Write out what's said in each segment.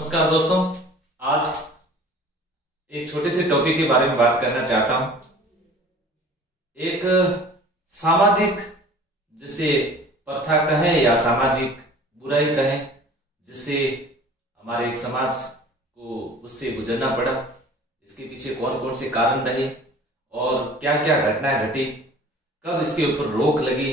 नमस्कार दोस्तों। आज एक छोटे से टॉपिक के बारे में बात करना चाहता हूं। एक सामाजिक जिसे प्रथा कहें या सामाजिक बुराई कहें, जिससे हमारे एक समाज को उससे गुजरना पड़ा। इसके पीछे कौन कौन से कारण रहे और क्या क्या घटनाएं घटी, कब इसके ऊपर रोक लगी,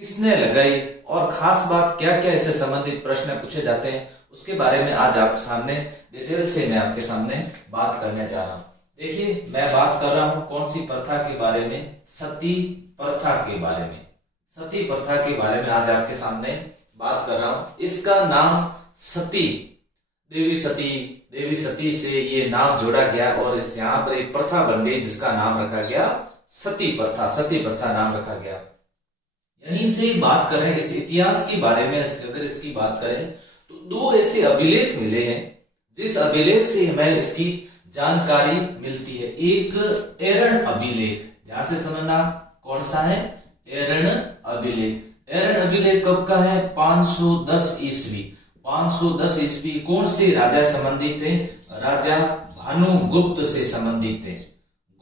किसने लगाई और खास बात क्या क्या इससे संबंधित प्रश्न पूछे जाते हैं, उसके बारे में आज आप सामने डिटेल से मैं आपके सामने बात करने जा रहा हूं। देखिए, मैं बात कर रहा हूं कौन सी प्रथा के बारे में? सती प्रथा के बारे में। सती प्रथा के बारे में आज आपके सामने बात कर रहा हूं। इसका नाम सती, देवी सती से ये नाम जोड़ा गया और इस यहाँ पर एक प्रथा बन गई जिसका नाम रखा गया सती प्रथा। सती प्रथा नाम रखा गया। यहीं से बात करें इस इतिहास के बारे में, अगर इसकी बात करें तो दो ऐसे अभिलेख मिले हैं जिस अभिलेख से हमें इसकी जानकारी मिलती है। एक एरण अभिलेख, ध्यान से समझना, कौन सा है? एरण अभिलेख। एरण अभिलेख कब का है? 510 ईस्वी। 510 ईस्वी। कौन से राजा संबंधित थे? राजा भानुगुप्त से संबंधित थे।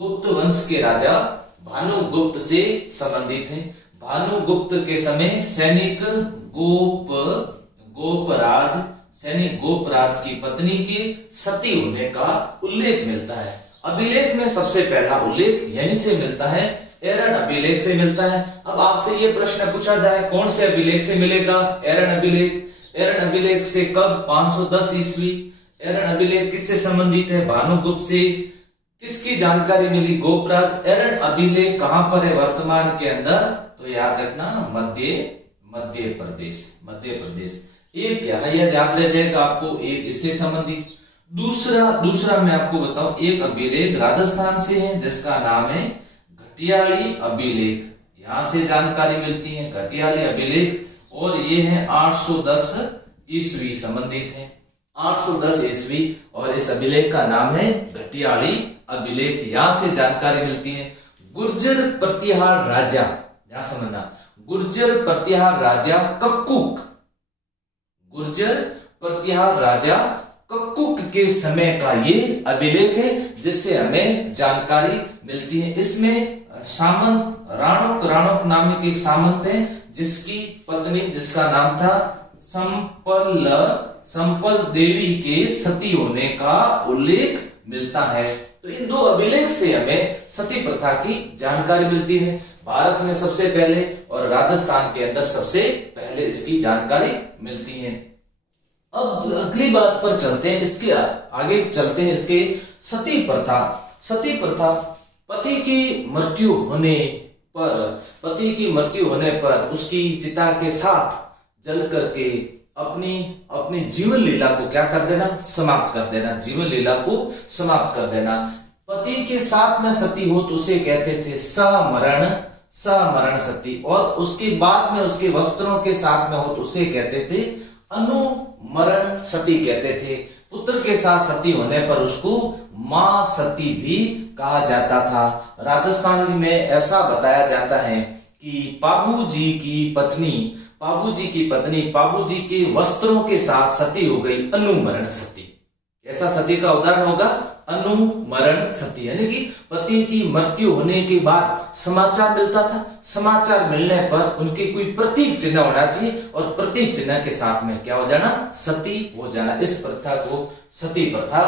गुप्त वंश के राजा भानुगुप्त से संबंधित थे। भानुगुप्त के समय सैनिक गोपराज की पत्नी के सती होने का उल्लेख मिलता है। अभिलेख में सबसे पहला उल्लेख यहीं से मिलता है, एरण अभिलेख से मिलता है। अब आपसे ये प्रश्न पूछा जाए कौन से अभिलेख से मिलेगा? एरण अभिलेख। एरण अभिलेख से कब? 510 ईस्वी। एरण अभिलेख किससे संबंधित है? भानुगुप्त से। किसकी जानकारी मिली? गोपराज। एरण अभिलेख कहां पर है वर्तमान के अंदर? तो याद रखना, मध्य प्रदेश। एक क्या है, यह याद रह जाएगा आपको, एक इससे संबंधित। दूसरा मैं आपको बताऊं, एक अभिलेख राजस्थान से है जिसका नाम है घटियाली अभिलेख। यहां से जानकारी मिलती है, घटियाली अभिलेख, और ये है 810 ईस्वी संबंधित है। 810 ईस्वी और इस अभिलेख का नाम है घटियाली अभिलेख। यहां से जानकारी मिलती है। गुर्जर प्रतिहार राजा, यहां समझना, गुर्जर प्रतिहार राजा कक्कुक, गुर्जर प्रतिहार राजा कक्कुक के समय का ये अभिलेख है जिससे हमें जानकारी मिलती है। इसमें सामंत राणुक नामक एक सामंत है जिसकी पत्नी, जिसका नाम था संपल देवी के सती होने का उल्लेख मिलता है। तो इन दो अभिलेख से हमें सती प्रथा की जानकारी मिलती है। भारत में सबसे पहले और राजस्थान के अंदर सबसे पहले इसकी जानकारी मिलती है। अब अगली बात पर चलते हैं, इसके आगे चलते हैं। इसके सती प्रथा पति की मृत्यु होने पर उसकी चिता के साथ जल करके अपनी जीवन लीला को क्या कर देना? समाप्त कर देना। जीवन लीला को समाप्त कर देना। पति के साथ में सती हो तो उसे कहते थे समरण सती, और उसके बाद में उसके वस्त्रों के साथ में हो तो उसे कहते थे अनुमरण सती कहते थे। पुत्र के साथ सती होने पर उसको मां सती भी कहा जाता था। राजस्थान में ऐसा बताया जाता है कि बाबूजी की पत्नी बाबूजी के वस्त्रों के साथ सती हो गई, अनुमरण सती। ऐसा सती का उदाहरण होगा अनुमरण सती, यानी कि पति की मृत्यु होने के बाद समाचार मिलता था। समाचार मिलने पर उनके कोई प्रतीक चिन्ह होना चाहिए और प्रतीक चिन्ह के साथ में क्या हो जाना? सती हो जाना। इस प्रथा को सती प्रथा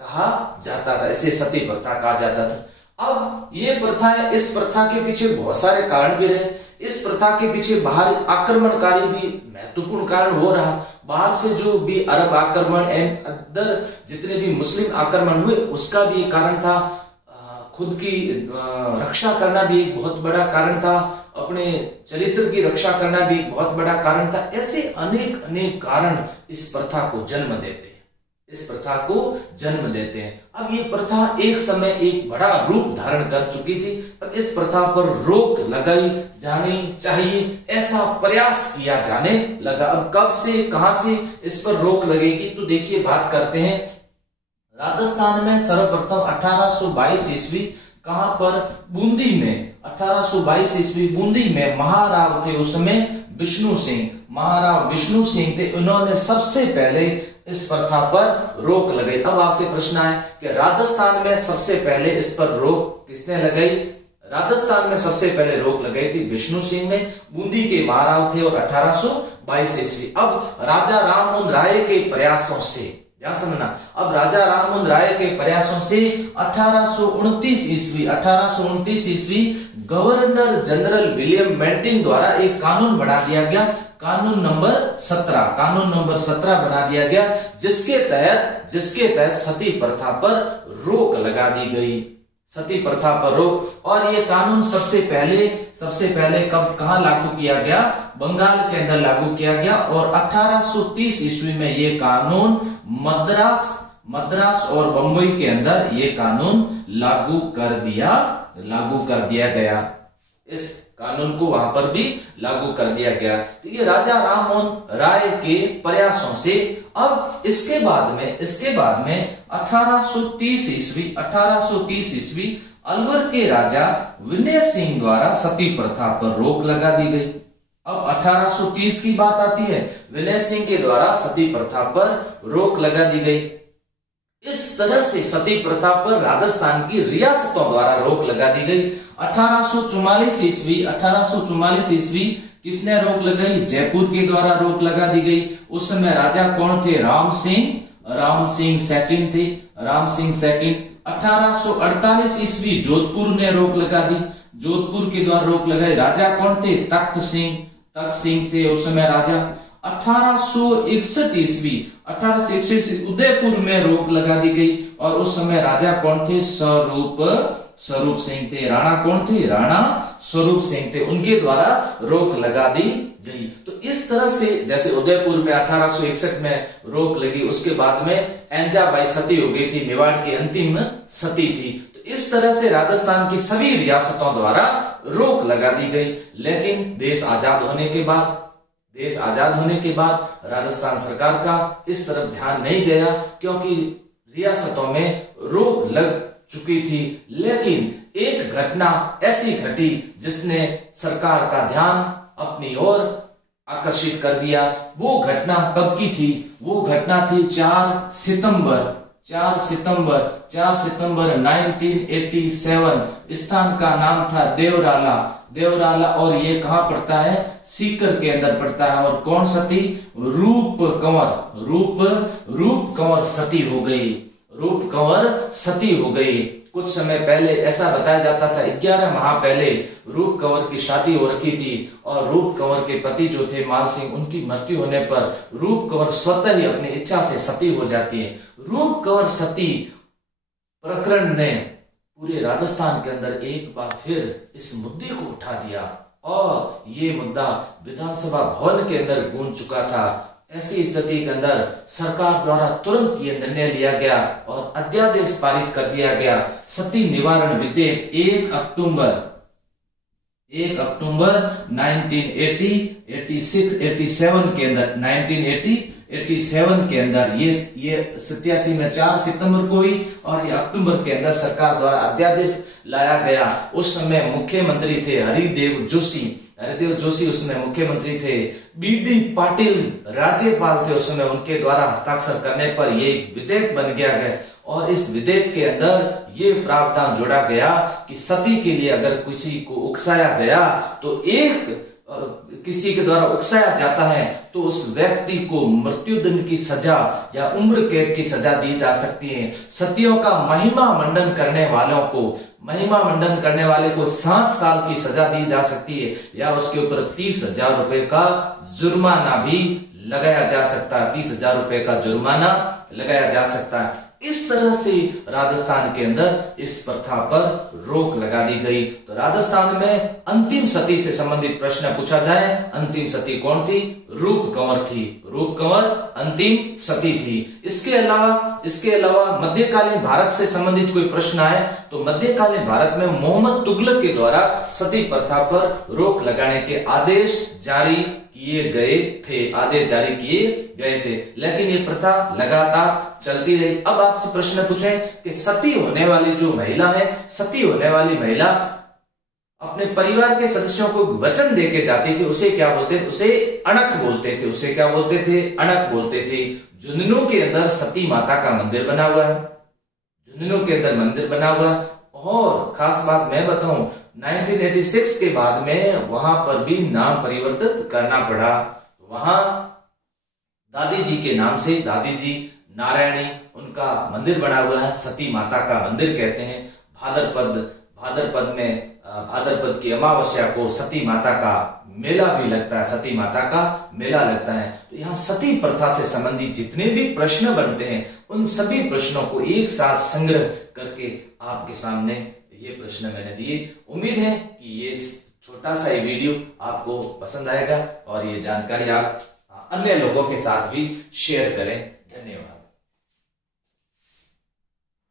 कहा जाता था, इसे सती प्रथा कहा जाता था। अब ये प्रथा है, इस प्रथा के पीछे बहुत सारे कारण भी रहे। इस प्रथा के पीछे बाहर आक्रमणकारी भी महत्वपूर्ण कारण हो रहा। बाहर से जो भी अरब आक्रमण एंड अदर जितने भी मुस्लिम आक्रमण हुए उसका भी एक कारण था। खुद की रक्षा करना भी एक बहुत बड़ा कारण था। अपने चरित्र की रक्षा करना भी एक बहुत बड़ा कारण था। ऐसे अनेक कारण इस प्रथा को जन्म देते हैं। अब ये प्रथा एक समय एक बड़ा रूप धारण कर चुकी थी। अब इस प्रथा पर रोक लगाई जानी चाहिए, ऐसा प्रयास किया जाने लगा। अब कब से, कहां से इस पर रोक लगेगी? तो देखिए, बात करते हैं राजस्थान में सर्वप्रथम 1822 ईस्वी। कहां पर? बूंदी में। 1822 ईस्वी बूंदी में महाराव थे उस समय महाराव विष्णु सिंह थे। उन्होंने सबसे पहले इस प्रथा पर रोक लगाई। अब आपसे प्रश्न है कि राजस्थान में सबसे पहले इस पर रोक किसने लगाई? राजस्थान में सबसे पहले रोक लगाई थी विष्णु सिंह ने, बूंदी के महाराव थे और 1822 ईस्वी। अब राजा राममोहन राय के प्रयासों से, ध्यान समझना, अब राजा राममोहन राय के प्रयासों से 1829 ईस्वी गवर्नर जनरल विलियम बेंटिंक द्वारा एक कानून बना दिया गया, कानून नंबर 17 बना दिया गया, जिसके तहत सती प्रथा पर रोक लगा दी गई, सती प्रथा पर रोक। और ये कानून सबसे पहले कब कहां लागू किया गया? बंगाल के अंदर लागू किया गया। और 1830 ईस्वी में ये कानून मद्रास और बंबई के अंदर ये कानून लागू कर दिया गया। इस कानून को वहां पर भी लागू कर दिया गया। तो ये राजा राममोहन राय के प्रयासों से अब इसके बाद में 1830 ईस्वी अलवर के राजा विनय सिंह द्वारा सती प्रथा पर रोक लगा दी गई। अब 1830 की बात आती है, विनय सिंह के द्वारा सती प्रथा पर रोक लगा दी गई। इस तरह से सती प्रथा पर राजस्थान की रियासतों द्वारा रोक लगा दी गई। 1844 ईस्वी किसने रोक लगाई? जयपुर के द्वारा रोक लगा दी गई। उस समय राजा कौन थे? राम सिंह सेकंड थे, राम सिंह सेकंड। 1848 ईस्वी जोधपुर ने रोक लगा दी, जोधपुर के द्वारा रोक लगाई। राजा कौन थे? तख्त सिंह थे उस समय राजा। 1861 ईस्वी उदयपुर में रोक लगा दी गई और उस समय राजा कौन थे? स्वरूप सिंह थे। राणा कौन थे? राणा स्वरूप सिंह थे, उनके द्वारा रोक लगा दी गई। तो इस तरह से जैसे उदयपुर में 1861 में रोक लगी, उसके बाद में एंजाबाई सती हो गई थी, मेवाड़ की अंतिम सती थी। तो इस तरह से राजस्थान की सभी रियासतों द्वारा रोक लगा दी गई। लेकिन देश आजाद होने के बाद राजस्थान सरकार का इस तरफ ध्यान नहीं गया, क्योंकि रियासतों में रोक लग चुकी थी। लेकिन एक घटना ऐसी घटी जिसने सरकार का ध्यान अपनी ओर आकर्षित कर दिया। वो घटना कब की थी? वो घटना थी 4 सितंबर 1987। स्थान का नाम था देवराला और ये कहां पड़ता है? सीकर के अंदर पड़ता है। और कौन सती? रूप कंवर सती हो गई। कुछ समय पहले ऐसा बताया जाता था 11 माह पहले रूप कंवर की शादी हो रखी थी और रूप कंवर के पति जो थे माल सिंह, उनकी मृत्यु होने पर रूप कंवर स्वतः ही अपनी इच्छा से सती हो जाती है। रूप कंवर सती प्रकरण ने पूरे राजस्थान के अंदर एक बार फिर इस मुद्दे को उठा दिया और ये मुद्दा विधानसभा भवन के अंदर गूंज चुका था। ऐसी स्थिति के अंदर सरकार द्वारा तुरंत ये निर्णय लिया गया और अध्यादेश पारित कर दिया गया। सती निवारण विधेयक 1 अक्टूबर 1987 के अंदर 1987 के अंदर ये 87 में 4 सितंबर को हुई और ये अक्टूबर के अंदर सरकार द्वारा अध्यादेश लाया गया। उस समय मुख्यमंत्री थे हरिदेव जोशी उस समय मुख्यमंत्री थे। बीडी पाटिल राज्यपाल थे उस समय, उनके द्वारा हस्ताक्षर करने पर ये विधेयक बन गया है। और इस विधेयक के अंदर ये प्रावधान जोड़ा गया कि सती के लिए अगर किसी को उकसाया गया तो किसी के द्वारा उकसाया जाता है तो उस व्यक्ति को मृत्युदंड की सजा या उम्र कैद की सजा दी जा सकती है। सतियों का महिमा मंडन करने वाले को 7 साल की सजा दी जा सकती है या उसके ऊपर 30,000 रुपए का जुर्माना भी लगाया जा सकता है। 30,000 रुपए का जुर्माना लगाया जा सकता है। इस तरह से राजस्थान के अंदर इस प्रथा पर रोक लगा दी गई। तो राजस्थान में अंतिम सती से संबंधित प्रश्न पूछा जाए, अंतिम सती कौन थी? रूप कंवर थी। रूप कंवर अंतिम सती थी। इसके अलावा मध्यकालीन भारत से संबंधित कोई प्रश्न आए तो मध्यकालीन भारत में मोहम्मद तुगलक के द्वारा सती प्रथा पर रोक लगाने के आदेश जारी किए गए थे, लेकिन ये प्रथा लगातार चलती रही। अब आपसे प्रश्न पूछें कि सती होने वाली जो महिला है, सती होने वाली महिला अपने परिवार के सदस्यों को वचन देके जाती थी, उसे क्या बोलते थे? उसे अणक बोलते थे। उसे क्या बोलते थे? अणक बोलते थे। झुंझुनू के अंदर सती माता का मंदिर बना हुआ है, झुंझुनू के अंदर मंदिर बना हुआ है। और खास बात मैं बताऊं, 1986 के बाद में वहां पर भी नाम परिवर्तित करना पड़ा। वहां दादी जी के नाम से, दादी जी नारायणी, उनका मंदिर बना हुआ है, सती माता का मंदिर कहते हैं। भाद्रपद में भाद्रपद की अमावस्या को सती माता का मेला भी लगता है, सती माता का मेला लगता है। तो यहाँ सती प्रथा से संबंधित जितने भी प्रश्न बनते हैं, उन सभी प्रश्नों को एक साथ संग्रह करके आपके सामने ये प्रश्न मैंने दिए। उम्मीद है कि ये छोटा सा वीडियो आपको पसंद आएगा और ये जानकारी आप अन्य लोगों के साथ भी शेयर करें। धन्यवाद।